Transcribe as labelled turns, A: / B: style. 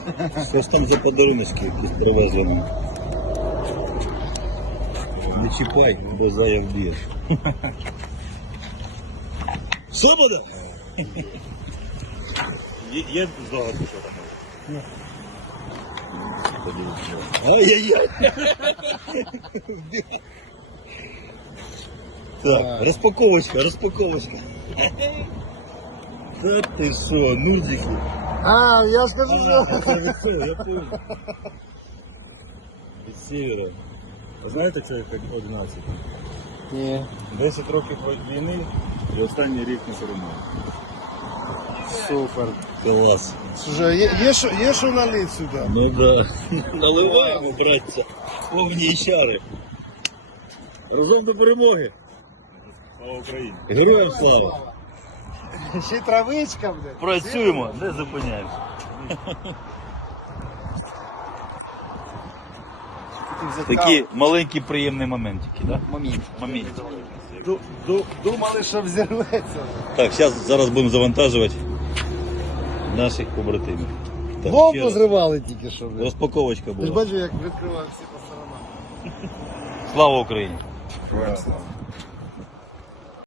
A: Щось там за подаруночки якісь привезені. Не чіпай, бо зая вб'єш. Все буде? Є здогадки, що там? Ні. Ай-яй-яй! Так, розпаковочка. Та ти що, нудики?
B: А, я скажу, що...
A: Я понял. Від севера. А знаєте, що як 11?
B: Ні.
A: 10 років війни і останній рік на перемогу.
B: Супер.
A: Клас.
B: Слушай, є що налить сюди?
A: Ну да. Наливаємо, братця. Повні чари. Разом до перемоги. Слава Україні. Героям слава.
B: Ще й травичка, блядь.
A: Працюємо, не зупиняємося. Такі маленькі приємні моментики, да? Моментики.
B: Думали, що взірветься.
A: Так, зараз будемо завантажувати наших побратимів. Так,
B: Бомбу
A: ще раз.
B: зривали тільки що, блядь.
A: Розпаковочка
B: Ти ж
A: була.
B: бачив, як відкривав всі по сторонам.
A: Слава Україні!
B: Героям слава.